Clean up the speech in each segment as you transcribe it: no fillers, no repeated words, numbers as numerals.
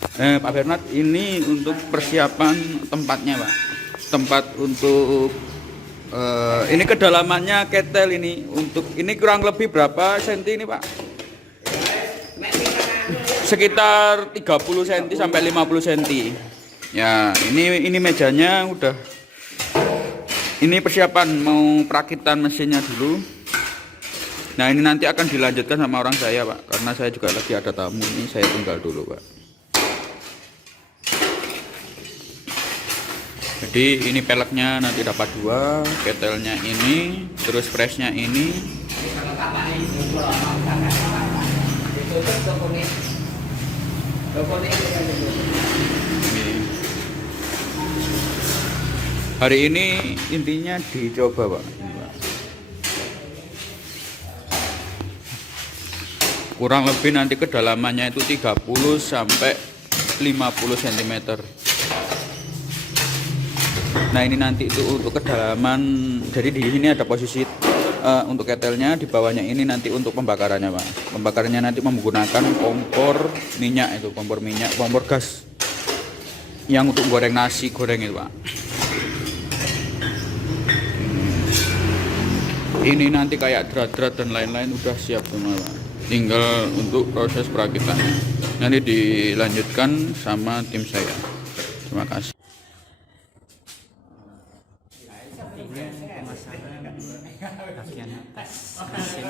Pak Bernard, ini untuk persiapan tempatnya, Pak. Tempat untuk ini kedalamannya ketel ini untuk ini kurang lebih berapa senti ini, Pak? Sekitar 30 cm sampai 50 cm. Ya, ini mejanya udah. Ini persiapan mau perakitan mesinnya dulu. Nah, ini nanti akan dilanjutkan sama orang saya, Pak. Karena saya juga lagi ada tamu, ini saya tinggal dulu, Pak. Jadi ini peleknya nanti dapat 2, ketelnya ini, terus pressnya ini. Hari ini intinya dicoba, Pak. Kurang lebih nanti kedalamannya itu 30 sampai 50 cm. Nah, ini nanti itu untuk kedalaman. Jadi di sini ada posisi untuk ketelnya, di bawahnya ini nanti untuk pembakarannya, Pak. Pembakarannya nanti menggunakan kompor minyak itu, kompor minyak, kompor gas yang untuk goreng nasi goreng itu, Pak. Ini nanti kayak drat-drat dan lain-lain udah siap semua, Pak. Tinggal untuk proses perakitannya. Nanti dilanjutkan sama tim saya. Terima kasih. Pemasangan bagian atas mesin.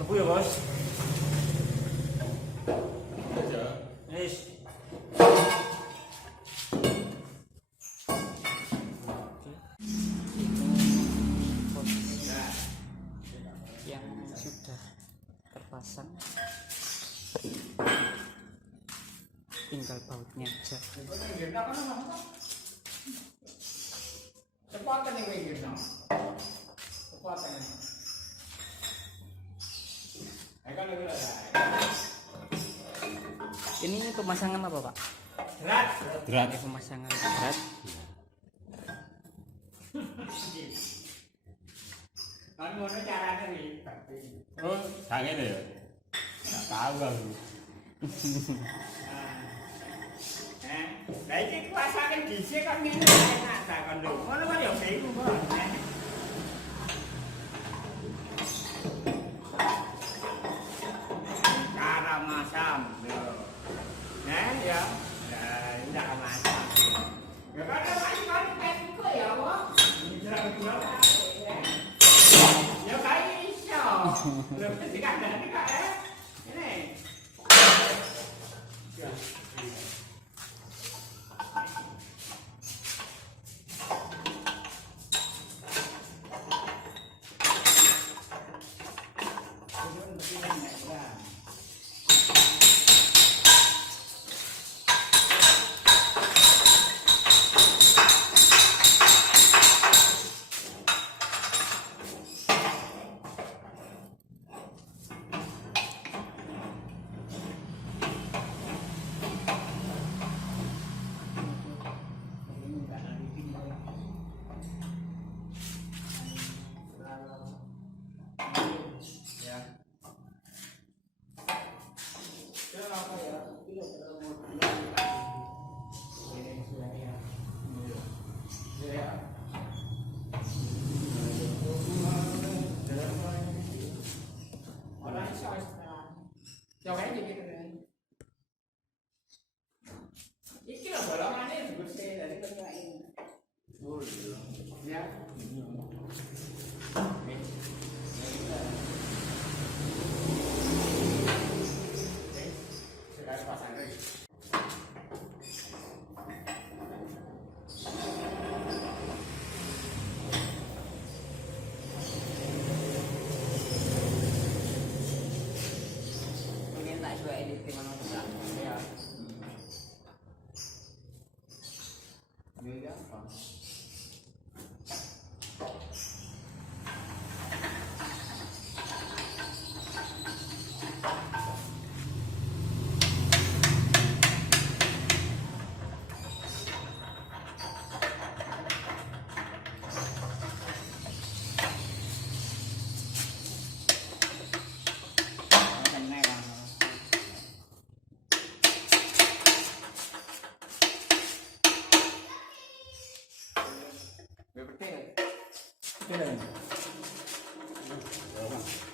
Lebu ya, Bos. Wis. Yang sudah terpasang, tinggal bautnya aja. Ini pemasangan apa, Pak? Drat. Ini pemasangan drat. Oh, sange ya. Enggak tahu aku. Lah iki kuasane dhisik kan ngene enak ta kon lho. Ngono kan ya bingung kok. Cara masam. Nah ya. Nah, ndak masam. Ya kan kan kok ya, Pak. Ya kayak iso. Lebih dikandani kak ini. Ya.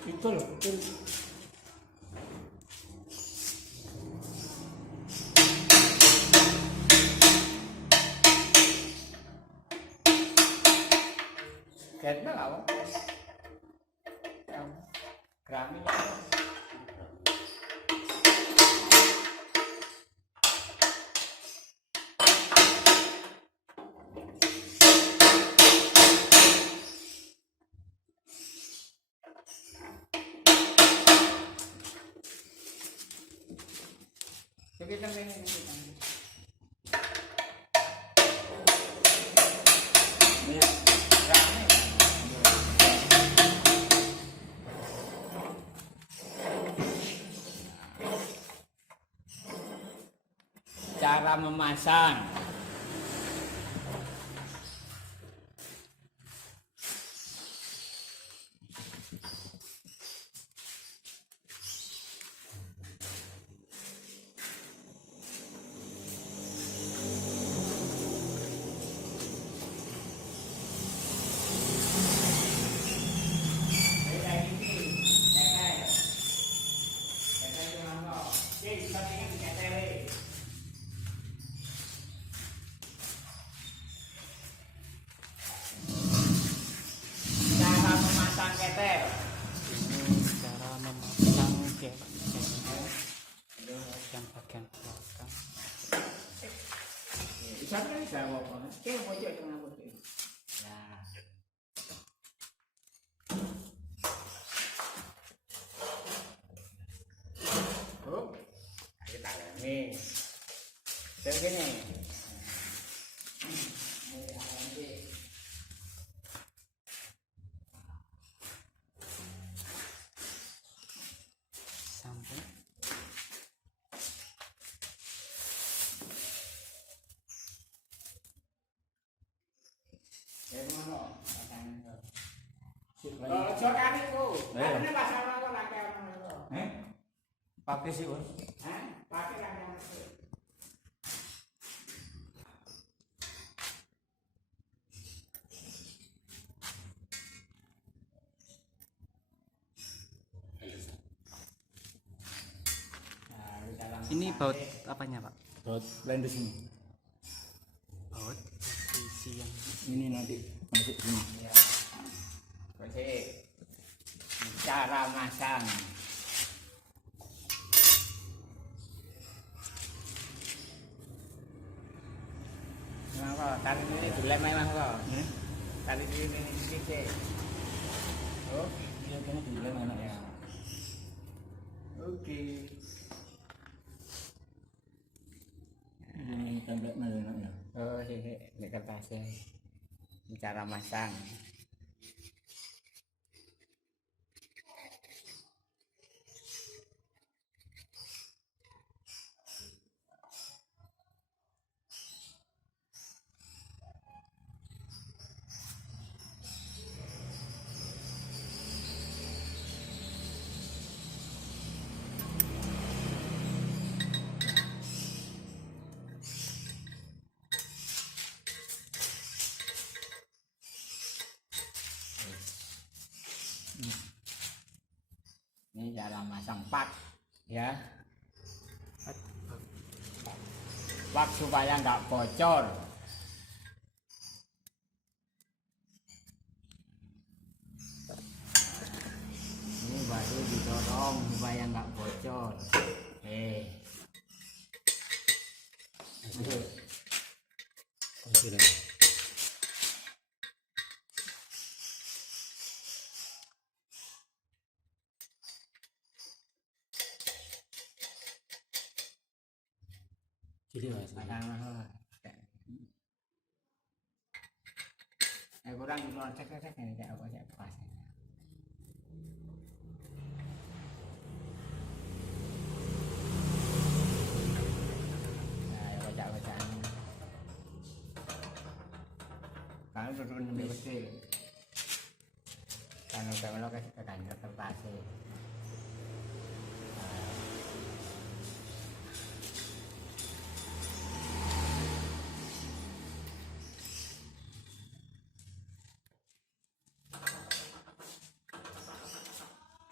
Betul, betul. Kayaknya apa? Gramin. Kita main ini. Cara memasang. Pakai sih, Bos. Pakai Ini baut apanya pak? Baut blender sini. Baut posisi yang Ini nanti masuk sini. Ya. Cara masang. Kenapa? Tali ini dilem memang kok. Tali ini sedikit. Oh, iya kayaknya dilem enak ya. Oke. Ini template mana ya? Oh, ini kertasnya. Cara masang. Ini cara masang pat ya, pat supaya nggak bocor. Ini baru didorong supaya nggak bocor. jadi mas. Kurang di luar cek ini kayak apa cek pas. Nah, bacaan. Kalau duduk di mesin, kalau kalau ke kantor terpas.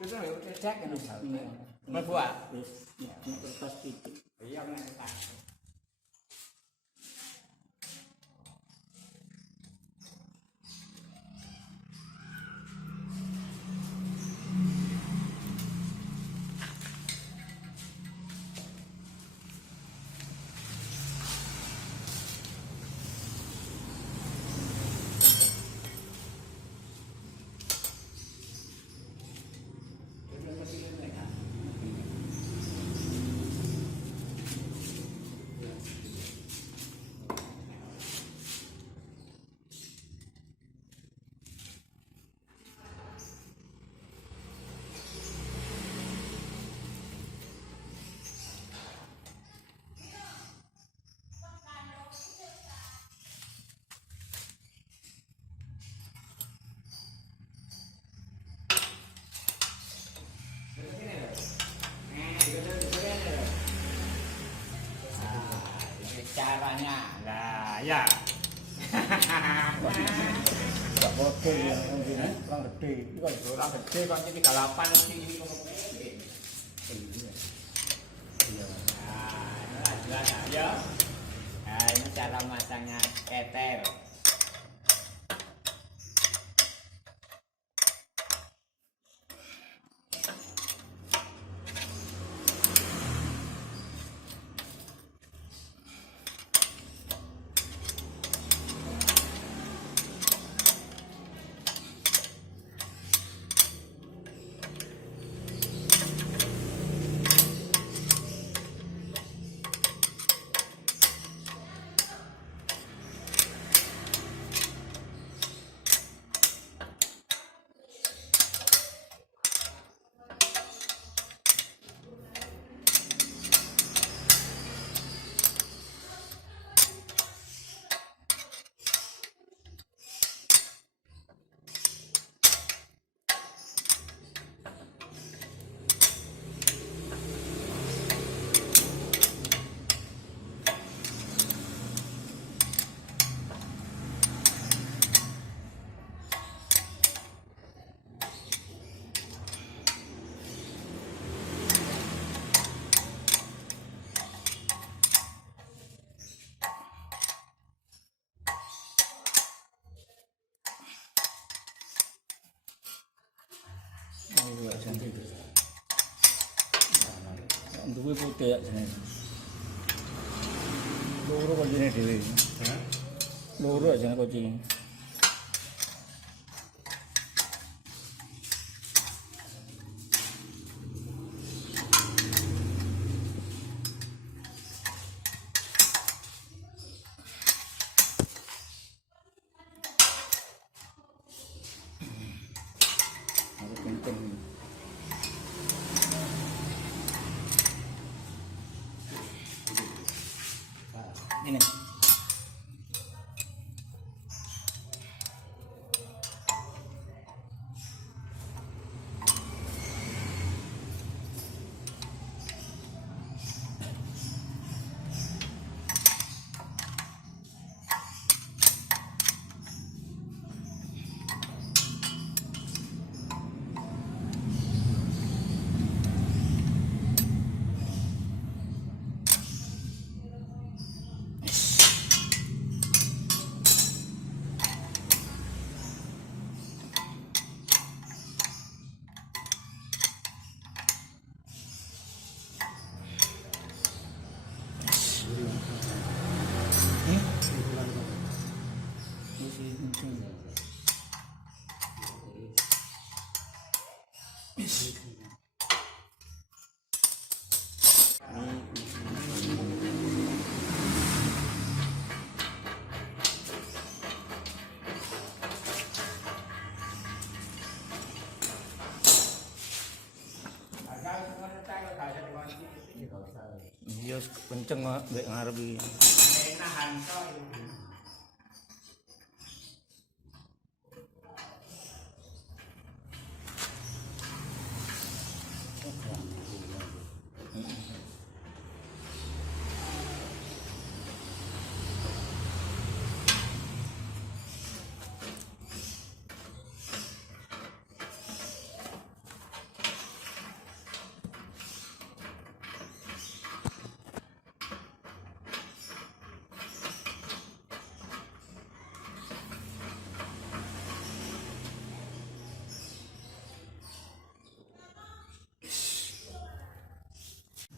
Kita cek kan misalnya. Berbuat. Ya, kertas titik. Iya, kertas. Caranya lah ya. Enggak bodoh ya mungkin orang gede. Itu orang gede kan jadi 38 sih kono gede. Iya. Nah, jelas ya. Nah, ini cara masangnya ketel. Ayo jane. Duwe putih ya jane. Loro kok jane dhewe. Loro jane kok jane. Aku kenceng. Ini. Iya kenceng mbek ngarep iki. Nahan kok.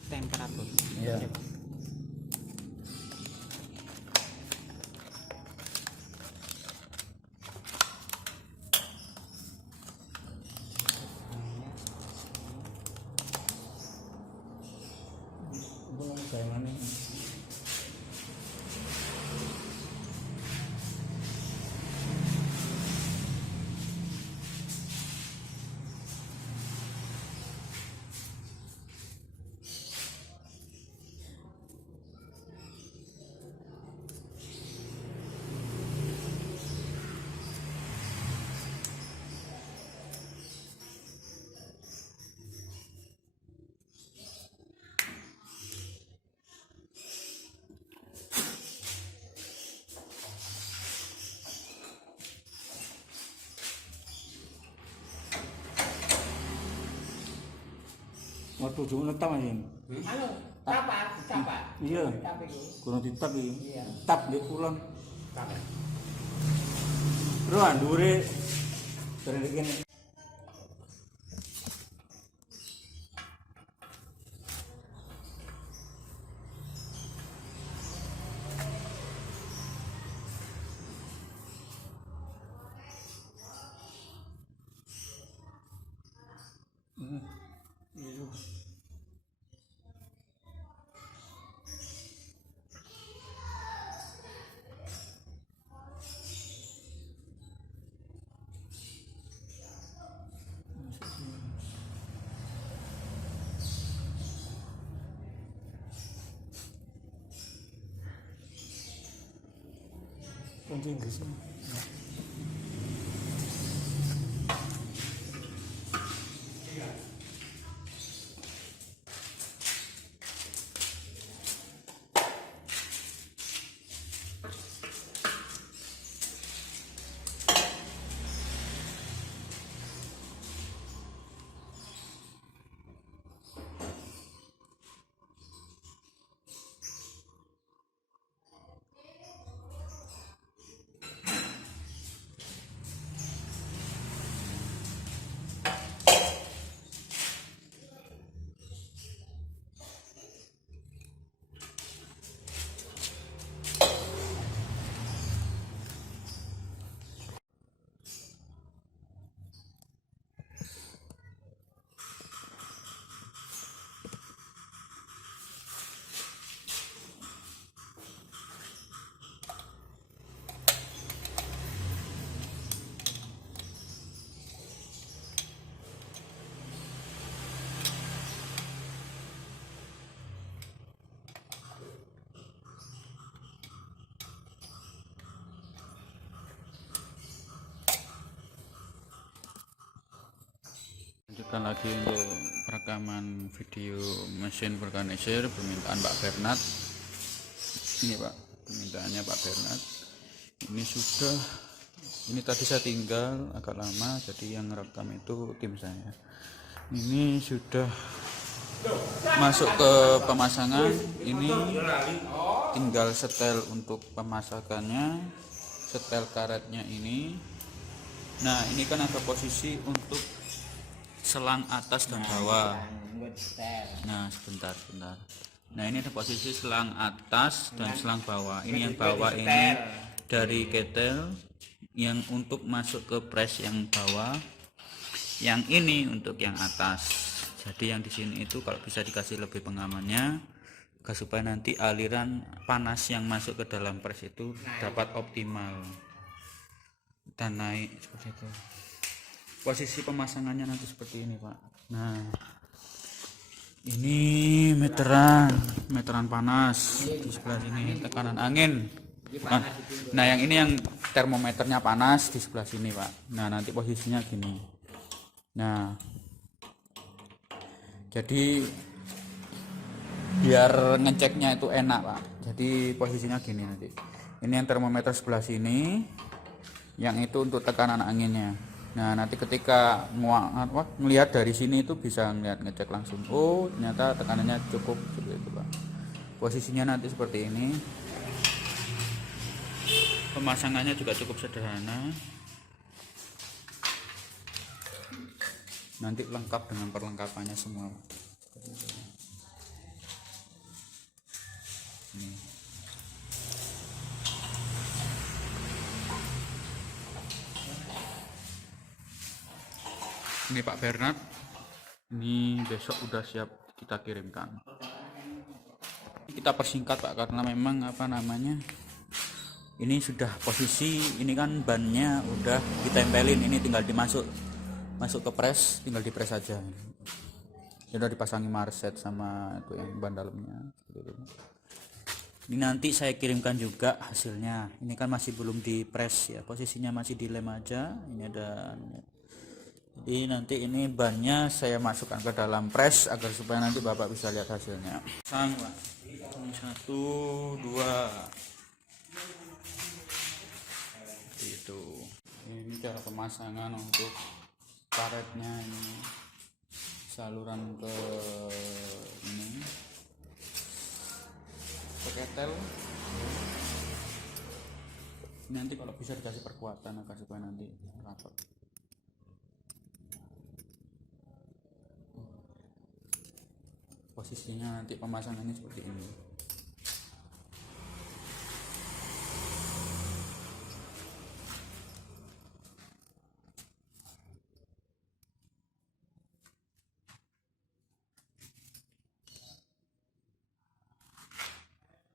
Temperatur. Iya. Belum kayak mana? Mau tujuh netam aja. Anu, tapa. Iya. Tapa iku. Kurang ditap iki. Iya. Tap di kulon. Tapa. Bro, andure dari kene. Iya juga. Kunci Inggris. lanjutkan lagi untuk perekaman video mesin vulkanisir permintaan Pak Bernard. Ini Pak, permintaannya Pak Bernard. Ini sudah, ini tadi saya tinggal agak lama, jadi yang rekam itu tim saya. Ini sudah masuk ke pemasangan. Ini tinggal setel untuk pemasakannya, setel karetnya ini. Nah ini kan ada posisi untuk selang atas dan bawah. Nah sebentar. Nah ini ada posisi selang atas dan selang bawah. Ini yang bawah ini dari ketel, yang untuk masuk ke press yang bawah, yang ini untuk yang atas. Jadi yang di sini itu kalau bisa dikasih lebih pengamannya, agar supaya nanti aliran panas yang masuk ke dalam press itu dapat optimal dan naik seperti itu. Posisi pemasangannya nanti seperti ini Pak. Nah ini meteran panas di sebelah sini, tekanan angin. Nah yang ini yang termometernya panas di sebelah sini Pak. Nah nanti posisinya gini. Nah jadi biar ngeceknya itu enak Pak, jadi posisinya gini nanti. Ini yang termometer sebelah sini, yang itu untuk tekanan anginnya. Nah nanti ketika ngelihat dari sini itu bisa ngecek langsung, oh ternyata tekanannya cukup seperti itu Pak. Posisinya nanti seperti ini. Pemasangannya juga cukup sederhana, nanti lengkap dengan perlengkapannya semua. Ini Pak Bernard, ini besok udah siap kita kirimkan. Kita persingkat Pak, karena memang ini sudah posisi, ini kan bannya udah ditempelin, ini tinggal masuk ke press, tinggal di press saja. Sudah dipasangi marset sama itu yang ban dalamnya. Ini nanti saya kirimkan juga hasilnya. Ini kan masih belum di press ya, posisinya masih di lem aja. Ini ada. Jadi nanti ini bannya saya masukkan ke dalam press agar supaya nanti Bapak bisa lihat hasilnya. Pasang Pak. 1, 2. Itu. Ini cara pemasangan untuk karetnya ini. Saluran ke ini. Ke ketel. Nanti kalau bisa dikasih perkuatan agar supaya nanti rapat. Posisinya nanti pemasangannya seperti ini.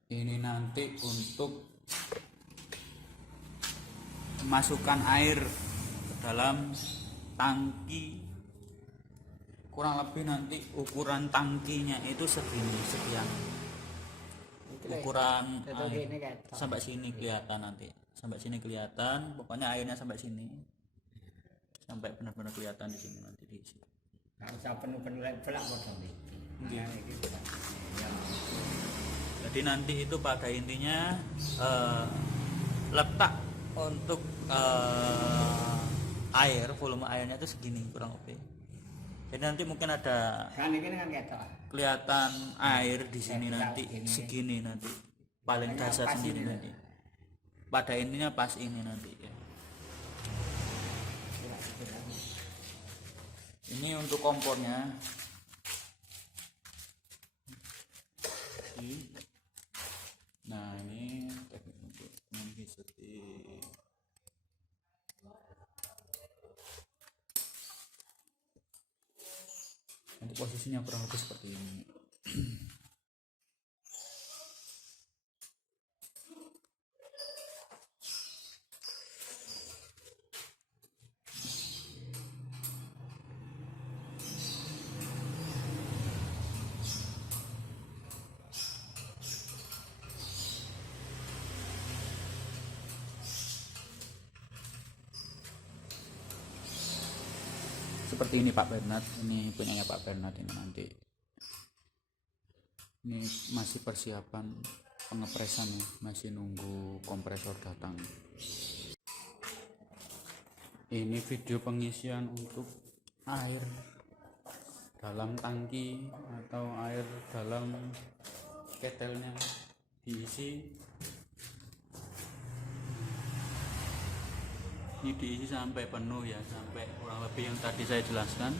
Ini nanti untuk memasukkan air ke dalam tangki. Kurang lebih nanti ukuran tangkinya itu sekian. Ukuran sampai sini kelihatan nanti. Sampai sini kelihatan, pokoknya airnya sampai sini. Sampai benar-benar kelihatan di sini nanti diisi. Enggak usah penuh-penuh pelak modal iki. Jadi nanti itu pada intinya letak untuk air, volume airnya itu segini kurang lebih. Jadi nanti mungkin ada kelihatan air di sini nanti segini nanti paling dasar sendiri nanti. Pada intinya pas ini nanti ya. Ini untuk kompornya. Nah ini teknik untuk menghitung. Nanti posisinya kurang lebih seperti ini. seperti ini Pak Bernard, ini punyanya Pak Bernard ini nanti. Ini masih persiapan pengepresan ya, masih nunggu kompresor datang. Ini video pengisian untuk air dalam tangki atau air dalam ketelnya diisi. Ini diisi sampai penuh ya, sampai kurang lebih yang tadi saya jelaskan.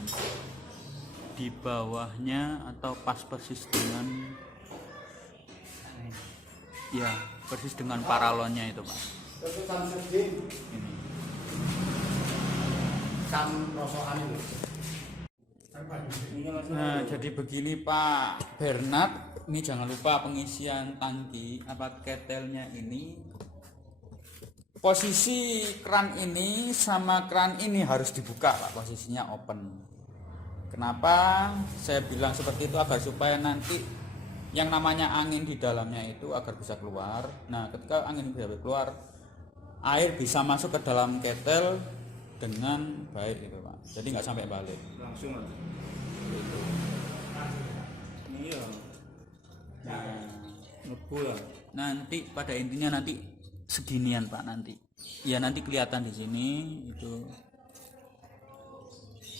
Di bawahnya atau pas persis dengan ya persis dengan paralonnya itu Pak. Ini. Nah jadi begini Pak Bernard, ini jangan lupa pengisian tangki apa ketelnya ini, posisi kran ini sama kran ini harus dibuka Pak, posisinya open. Kenapa saya bilang seperti itu? Agar supaya nanti yang namanya angin di dalamnya itu agar bisa keluar. Nah ketika angin bisa keluar, air bisa masuk ke dalam ketel dengan baik itu Pak, jadi nggak sampai balik Langsung aja. gitu. Iya. Nah, Ngebul. nanti pada intinya nanti seginian Pak, nanti ya nanti kelihatan di sini itu.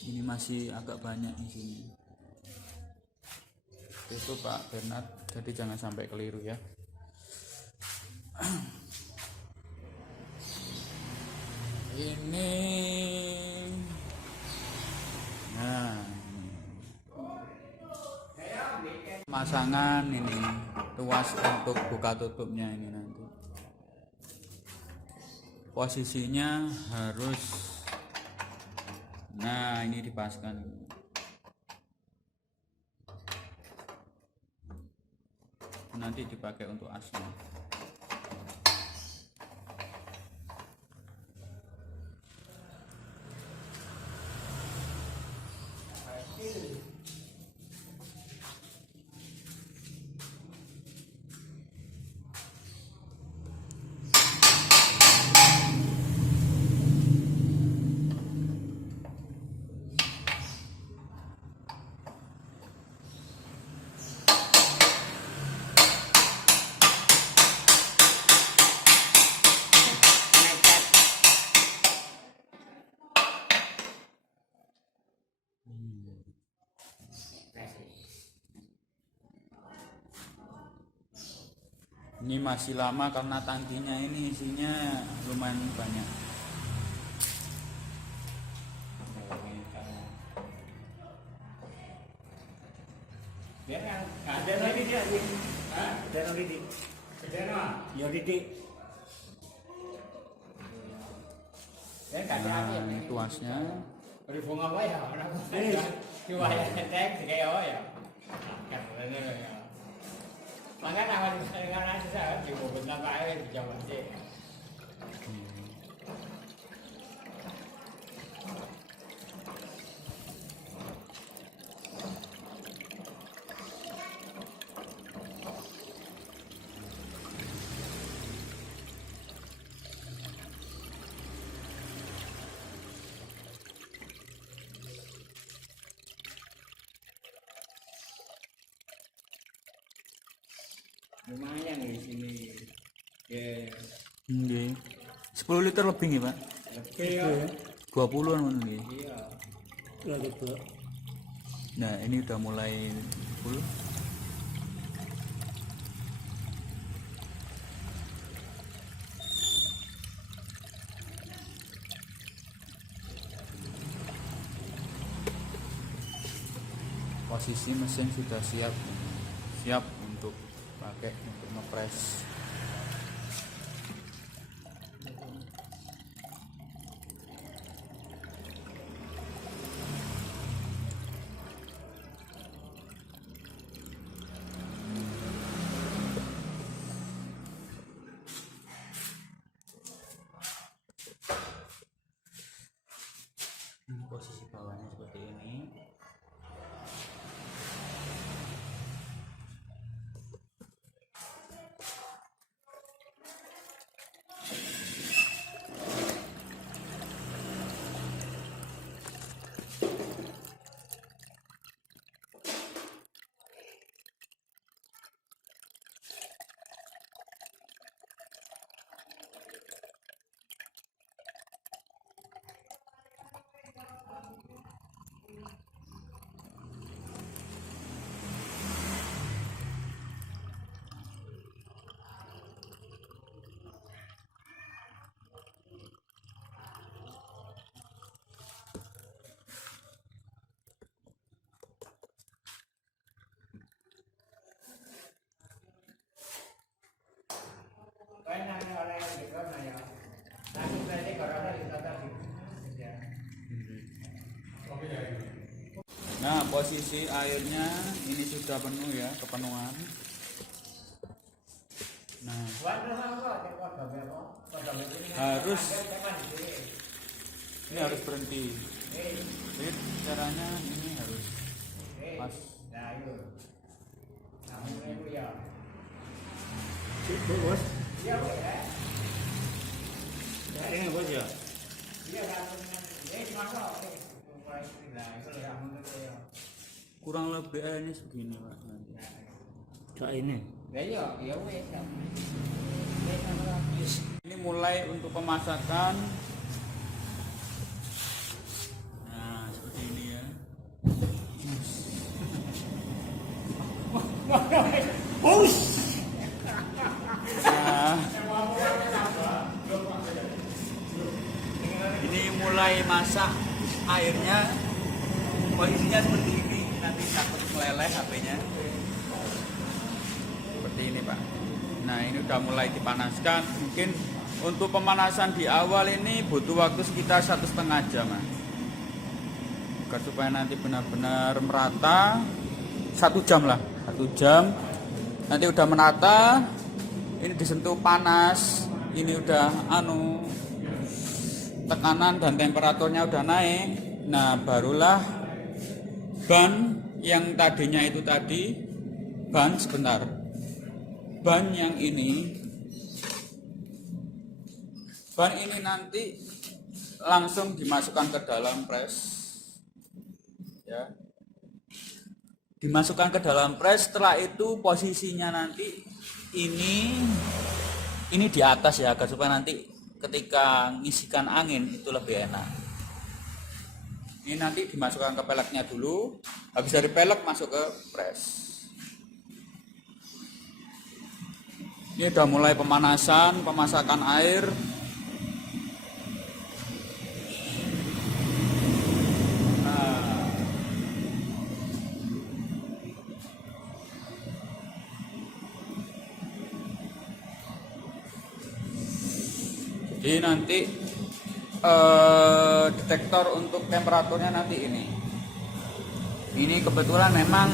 Ini masih agak banyak di sini. Itu Pak Bernard, jadi jangan sampai keliru ya. Ini nah ini. Pemasangan ini tuas untuk buka tutupnya ini nanti. Posisinya harus, nah ini dipaskan, nanti dipakai untuk asnya. Ini masih lama karena tangkinya ini isinya lumayan banyak. Dia kan ada lagi dia nih. Hah? Ada lagi di. Ada mah. Ya didik. Ya kan ada. Nah, ini tuasnya. Ori bunga wae ya, ora. Ki wae tek sik ya. Kan bener ya. Makanya awan dengan saya juga bentar air di Jawa sih. Lumayan di sini. Ya. Nggih. 10 liter lebih nih, Pak. Lebih ya. 20-an nggih. Iya. Lagi tuh. Nah, ini udah mulai full. Posisi mesin sudah siap untuk pakai untuk ngepres. Posisi bawahnya seperti ini. Nah, posisi airnya ini sudah penuh ya, kepenuhan. Nah, harus ini harus berhenti. Jadi caranya ini harus pas. Cukup bos. Ini bos ya. Kurang lebih ini segini Pak. Nanti. Cak ini. Ini mulai untuk pemasakan. Nah, seperti ini ya. Nah, ini mulai masak airnya. Posisinya seperti ini. Nanti takut meleleh HP-nya. Seperti ini Pak. Nah, ini udah mulai dipanaskan. Mungkin untuk pemanasan di awal ini butuh waktu sekitar 1,5 jam Mas. Agar supaya nanti benar-benar merata 1 jam lah, 1 jam. Nanti udah merata, ini disentuh panas, ini udah tekanan dan temperaturnya udah naik. Nah, barulah ban yang tadinya itu tadi ban sebentar. Ban yang ini nanti langsung dimasukkan ke dalam press ya, dimasukkan ke dalam press. Setelah itu posisinya nanti ini di atas ya, agar supaya nanti ketika ngisikan angin itu lebih enak. Ini nanti dimasukkan ke peleknya dulu, habis dari pelek masuk ke press. Ini udah mulai pemasakan air. Nah, jadi nanti detektor untuk temperaturnya nanti ini. Ini kebetulan memang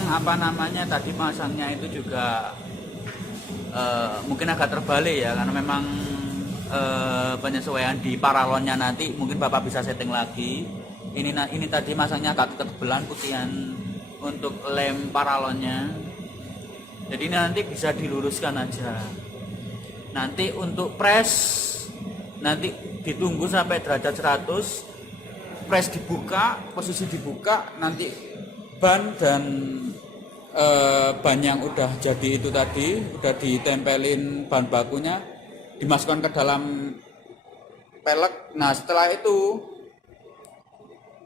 tadi masangnya itu juga mungkin agak terbalik ya, karena memang penyesuaian di paralonnya nanti mungkin Bapak bisa setting lagi. Ini tadi masangnya agak ketebelan putihan untuk lem paralonnya. Jadi ini nanti bisa diluruskan aja. Nanti untuk press nanti ditunggu sampai derajat 100, press dibuka, posisi dibuka, nanti ban dan ban yang udah jadi itu tadi udah ditempelin bahan bakunya dimasukkan ke dalam pelek. Nah, setelah itu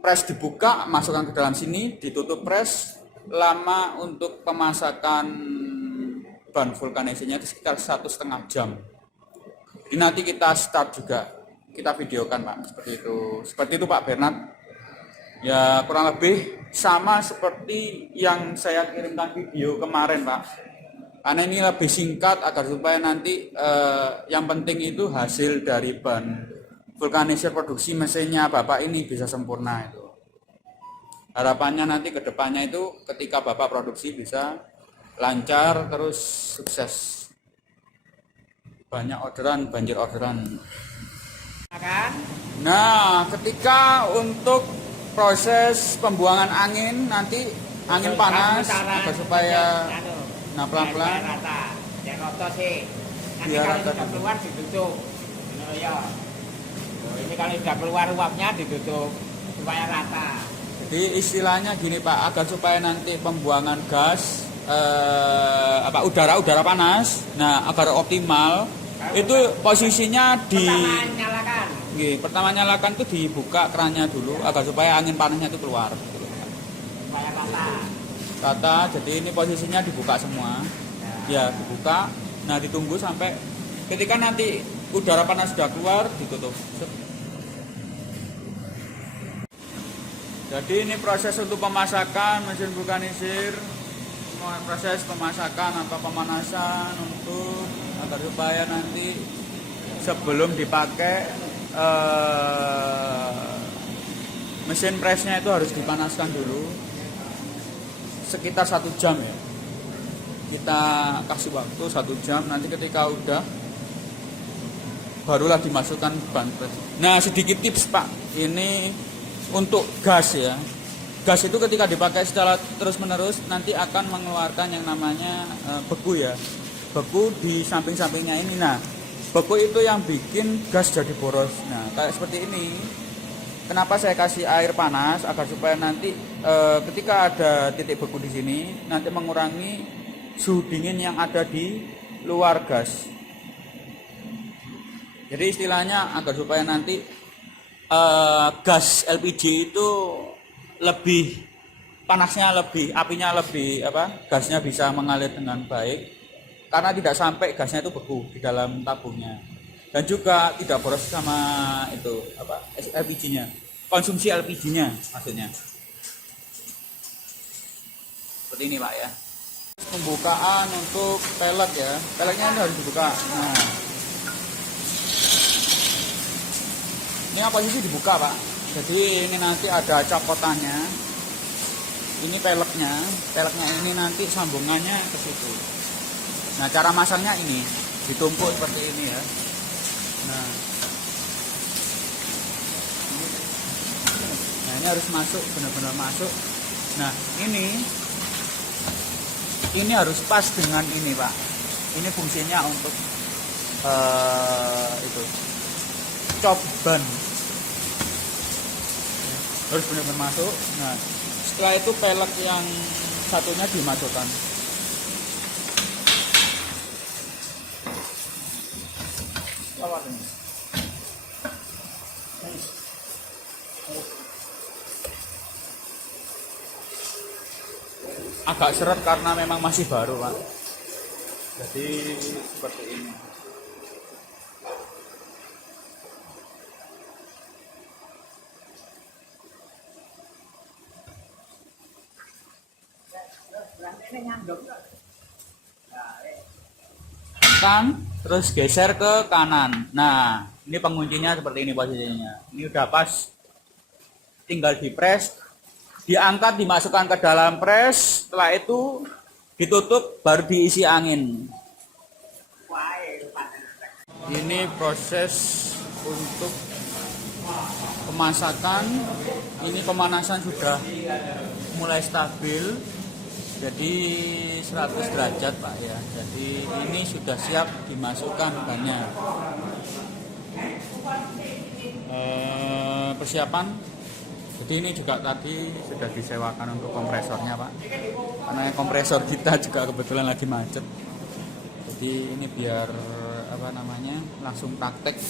press dibuka, masukkan ke dalam sini, ditutup press. Lama untuk pemasakan ban vulkanisirnya sekitar 1,5 jam. Ini nanti kita start juga, kita videokan Pak, seperti itu Pak Bernard. Ya kurang lebih sama seperti yang saya kirimkan video kemarin Pak, karena ini lebih singkat agar supaya nanti yang penting itu hasil dari ban vulkanisir produksi mesinnya Bapak ini bisa sempurna. Itu harapannya nanti ke depannya itu ketika Bapak produksi bisa lancar terus sukses, banyak orderan, banjir orderan. Nah, ketika untuk proses pembuangan angin nanti angin panas agar supaya pelan-pelan rata. Yang rata sih. Nanti biar kalau rata sudah dulu. keluar ditutup. Ya. Ini kalau sudah keluar uapnya ditutup supaya rata. Jadi istilahnya gini Pak, agar supaya nanti pembuangan gas udara panas, nah agar optimal itu posisinya pertama nyalakan itu dibuka kerannya dulu agar supaya angin panasnya itu keluar. Supaya rata. Jadi ini posisinya dibuka semua. Ya, dibuka. Nah, ditunggu sampai ketika nanti udara panas sudah keluar, ditutup. Jadi ini proses untuk pemasakan mesin vulkanisir, proses pemasakan pemanasan untuk agar supaya nanti sebelum dipakai mesin presnya itu harus dipanaskan dulu. sekitar 1 jam ya. Kita kasih waktu 1 jam, nanti ketika udah barulah dimasukkan ban pres. Nah, sedikit tips Pak, ini untuk gas ya. Gas itu ketika dipakai secara terus-menerus nanti akan mengeluarkan yang namanya beku ya. Beku di samping-sampingnya ini. Nah, beku itu yang bikin gas jadi boros. Nah, kayak seperti ini. Kenapa saya kasih air panas agar supaya nanti ketika ada titik beku di sini nanti mengurangi suhu dingin yang ada di luar gas. Jadi istilahnya agar supaya nanti gas LPG itu lebih panasnya lebih, apinya lebih gasnya bisa mengalir dengan baik karena tidak sampai gasnya itu beku di dalam tabungnya. Dan juga tidak boros sama itu LPG-nya, konsumsi LPG-nya maksudnya. Seperti ini Pak ya. Pembukaan untuk pelet ya, peletnya ini harus dibuka. Nah, ini posisi dibuka Pak. Jadi ini nanti ada capotannya. Ini peletnya ini nanti sambungannya ke situ. Nah, cara masangnya ini ditumpuk seperti ini ya. Nah, ini harus masuk, benar-benar masuk. Nah, ini harus pas dengan ini Pak. Ini fungsinya untuk itu cop ban. Harus benar-benar masuk. Nah, setelah itu pelet yang satunya dimasukkan. Agak seret karena memang masih baru Pak. Jadi seperti ini. Terus geser ke kanan. Nah, ini penguncinya seperti ini posisinya. Ini udah pas, tinggal dipres, diangkat, dimasukkan ke dalam pres. Setelah itu ditutup, baru diisi angin. Ini proses untuk pemasakan. Ini pemanasan sudah mulai stabil. Jadi 100 derajat Pak ya. Jadi ini sudah siap dimasukkan bannya. Persiapan. Jadi ini juga tadi sudah disewakan untuk kompresornya Pak. Karena kompresor kita juga kebetulan lagi macet. Jadi ini biar langsung praktek.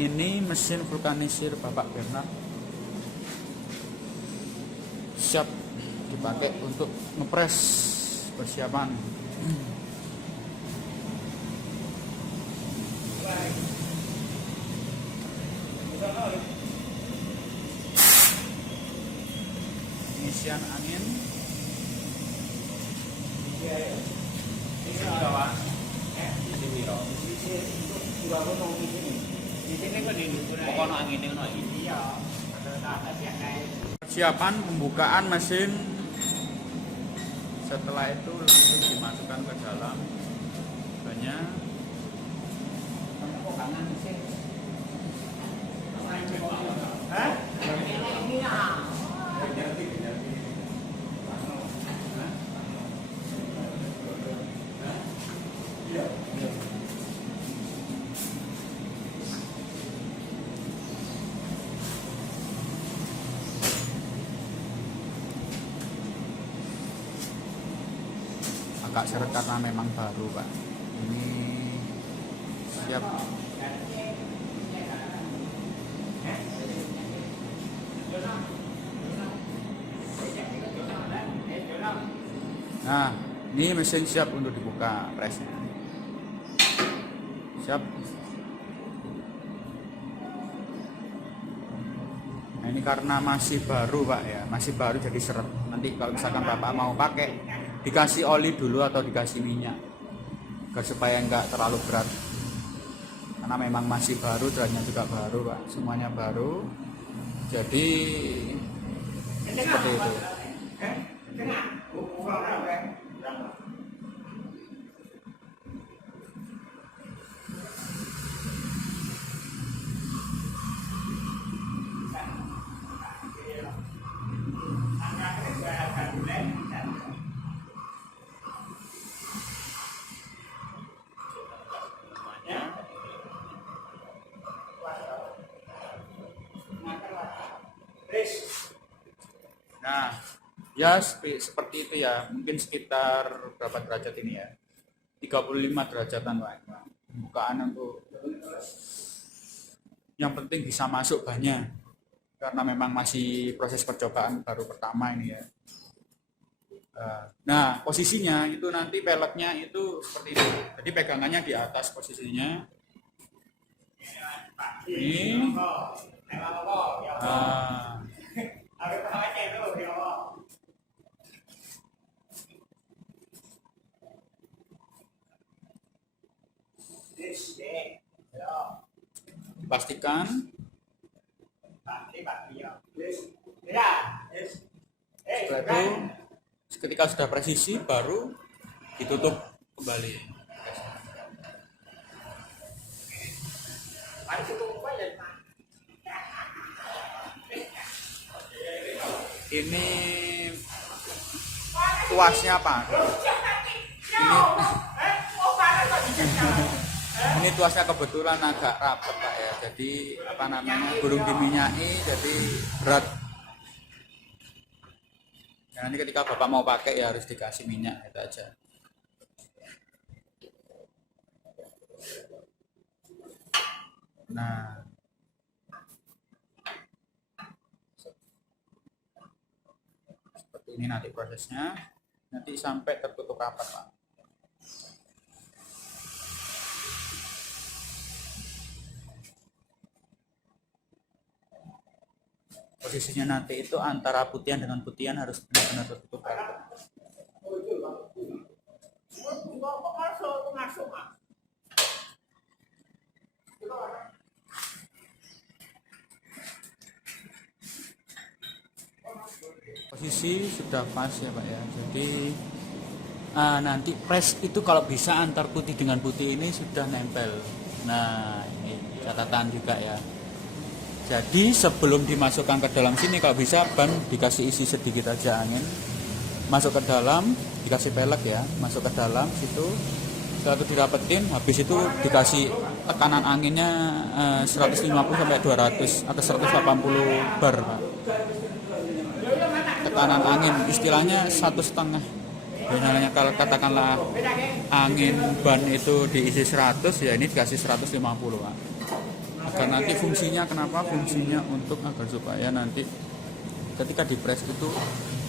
Ini mesin vulkanisir Bapak Bernard. Siap dipakai untuk ngepres persiapan. Pengisian angin. Persiapan pembukaan mesin. Setelah itu langsung dimasukkan ke dalam bannya. Agak seret karena memang baru Pak. Ini siap. Nah, ini mesin siap untuk dibuka presnya. Siap. Nah, ini karena masih baru Pak ya, masih baru jadi seret. Nanti kalau misalkan Bapak mau pakai, dikasih oli dulu atau dikasih minyak agar supaya enggak terlalu berat, karena memang masih baru, drannya juga baru Pak, semuanya baru, jadi seperti itu. Nah, ya seperti itu ya, mungkin sekitar berapa derajat ini ya? 35 derajatan Pak. Bukaan untuk yang penting bisa masuk banyak karena memang masih proses percobaan baru pertama ini ya. Nah, posisinya itu nanti peleknya itu seperti itu. Jadi pegangannya di atas posisinya. Ini. Dipastikan setelah itu ketika sudah presisi baru ditutup kembali. Ini tuasnya apa? Ini tuasnya kebetulan agak rapat Pak ya, jadi apa namanya belum diminyaki, jadi berat. Ya, nanti ketika Bapak mau pakai ya harus dikasih minyak itu aja. Nah, seperti ini nanti prosesnya, nanti sampai tertutup rapat Pak. Posisinya nanti itu antara putihan dengan putihan harus benar-benar tertutup rapat. Posisi sudah pas ya Pak ya. Jadi nanti press itu kalau bisa antar putih dengan putih ini sudah nempel. Nah ini catatan juga ya. Jadi sebelum dimasukkan ke dalam sini kalau bisa ban dikasih isi sedikit aja angin, masuk ke dalam, dikasih pelek ya, masuk ke dalam situ, setelah itu dirapetin, habis itu dikasih tekanan anginnya 150 sampai 200 atau 180 bar Pak. Tekanan angin istilahnya 1,5. Misalnya kalau katakanlah angin ban itu diisi 100 ya ini dikasih 150 Pak. Agar nanti fungsinya kenapa? Fungsinya untuk agar supaya nanti ketika dipres itu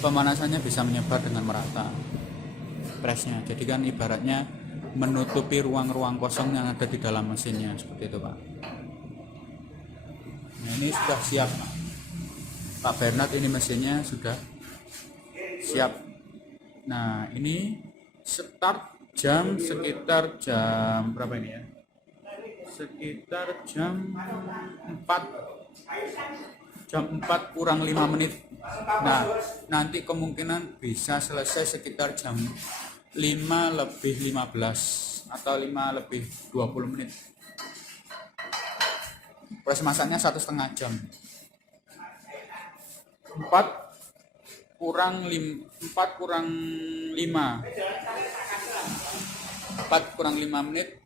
pemanasannya bisa menyebar dengan merata presnya. Jadi kan ibaratnya menutupi ruang-ruang kosong yang ada di dalam mesinnya seperti itu Pak. Nah, ini sudah siap Pak Bernard, ini mesinnya sudah siap. Nah ini start jam sekitar jam berapa ini ya? Sekitar jam 4 kurang 5 menit. Nah nanti kemungkinan bisa selesai sekitar jam 5 lebih 15 atau 5 lebih 20 menit. Proses masaknya 1,5 jam. 4 kurang 5 menit.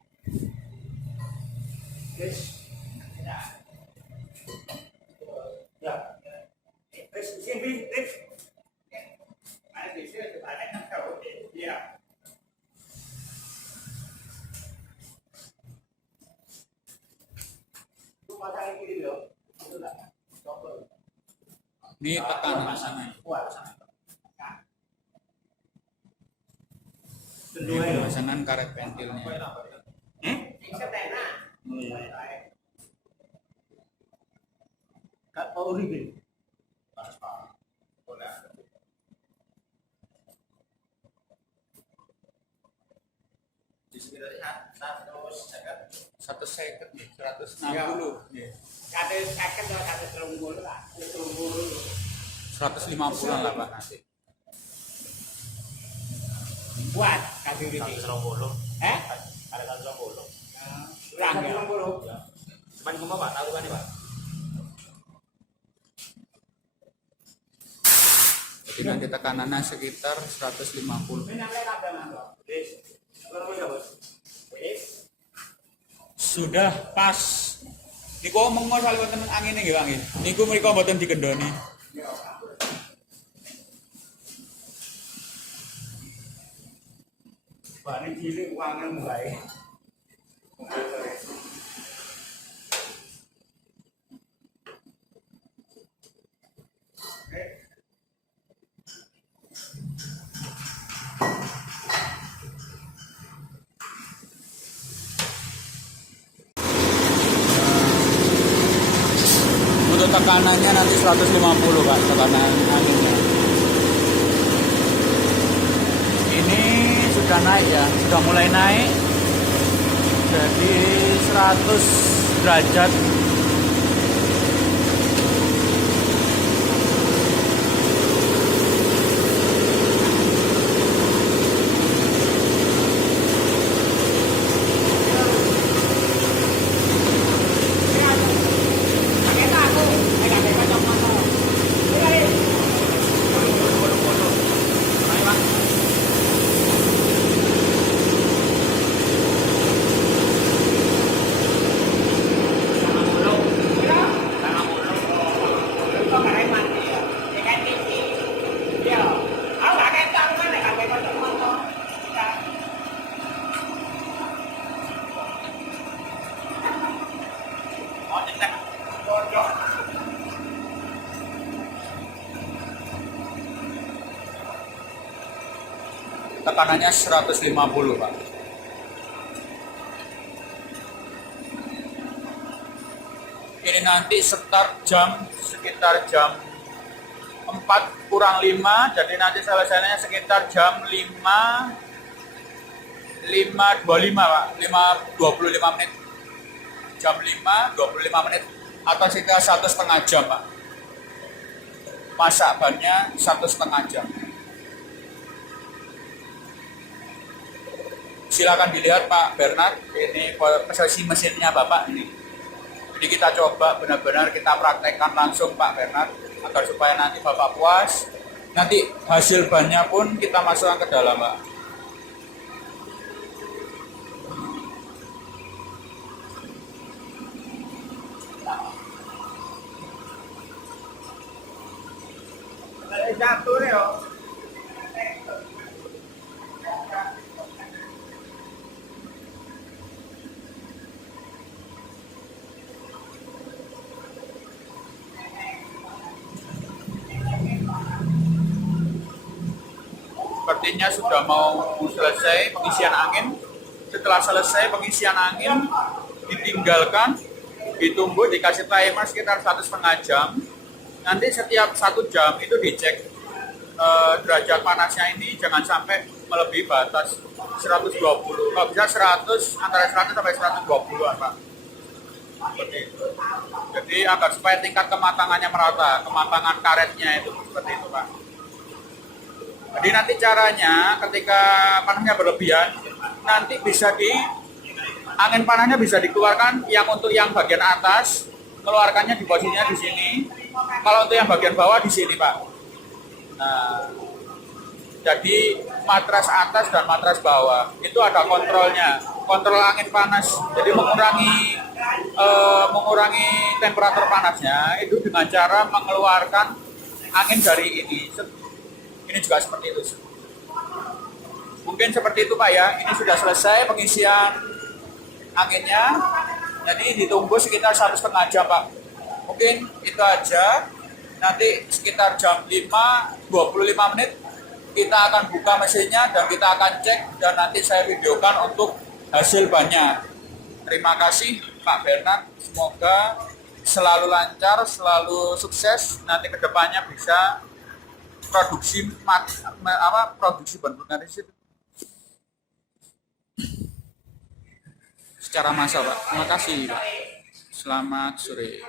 Ini tekanan sana. Ini pemasangan karet ventilnya. Kak Pauli bin. Satu second 160. Satu second atau 130 lah. 150 lah Pak nanti. Buat kasih ini. 120. Ada 120. Kurang ya. Cuman ngomong Pak, tahu kan Pak? Jadi nanti tekanannya sekitar 150. Sudah pas. Niku omong mau salih wonten angin nggih Pak nggih. Niku mriko mboten digendoni. Bani cilik uangnya mulai. Untuk tekanannya nanti 150 Pak, tekanan anginnya. Ini sudah naik ya, sudah mulai naik. Jadi 100 derajat. Tekanannya 150 Pak. Ini nanti start sekitar jam 4 kurang 5, jadi nanti selesainya sekitar jam 5.25 Pak, 5.25 menit. Jam 5.25 menit atau sekitar 1,5 jam Pak. Masak bannya 1,5 jam. Silakan dilihat Pak Bernard, ini posisi mesinnya Bapak ini. Jadi kita coba benar-benar kita praktekkan langsung Pak Bernard agar supaya nanti Bapak puas. Nanti hasil bannya pun kita masukkan ke dalam Pak. Jatuh nih yo. Sepertinya sudah mau selesai pengisian angin. Setelah selesai pengisian angin, ditinggalkan, ditunggu, dikasih timer sekitar 1,5 jam. Nanti setiap 1 jam itu dicek derajat panasnya ini jangan sampai melebihi batas 120. Kalau bisa 100, antara 100 sampai 120 Pak. Seperti itu. Jadi agar supaya tingkat kematangannya merata, kematangan karetnya itu seperti itu Pak. Jadi nanti caranya ketika panasnya berlebihan, nanti bisa angin panasnya bisa dikeluarkan yang untuk yang bagian atas, keluarkannya di posisinya di sini. Kalau untuk yang bagian bawah di sini Pak. Nah, jadi matras atas dan matras bawah itu ada kontrolnya, kontrol angin panas. Jadi mengurangi temperatur panasnya itu dengan cara mengeluarkan angin dari ini. Ini juga seperti itu. Mungkin seperti itu Pak ya. Ini sudah selesai pengisian anginnya. Jadi ditunggu sekitar 1,5 jam Pak. Mungkin itu aja. Nanti sekitar jam 5.25 menit kita akan buka mesinnya dan kita akan cek dan nanti saya videokan untuk hasil bannya. Terima kasih Pak Bernard. Semoga selalu lancar, selalu sukses. Nanti kedepannya bisa produksi benar-benar itu secara massal Pak. Terima kasih Pak. Selamat sore.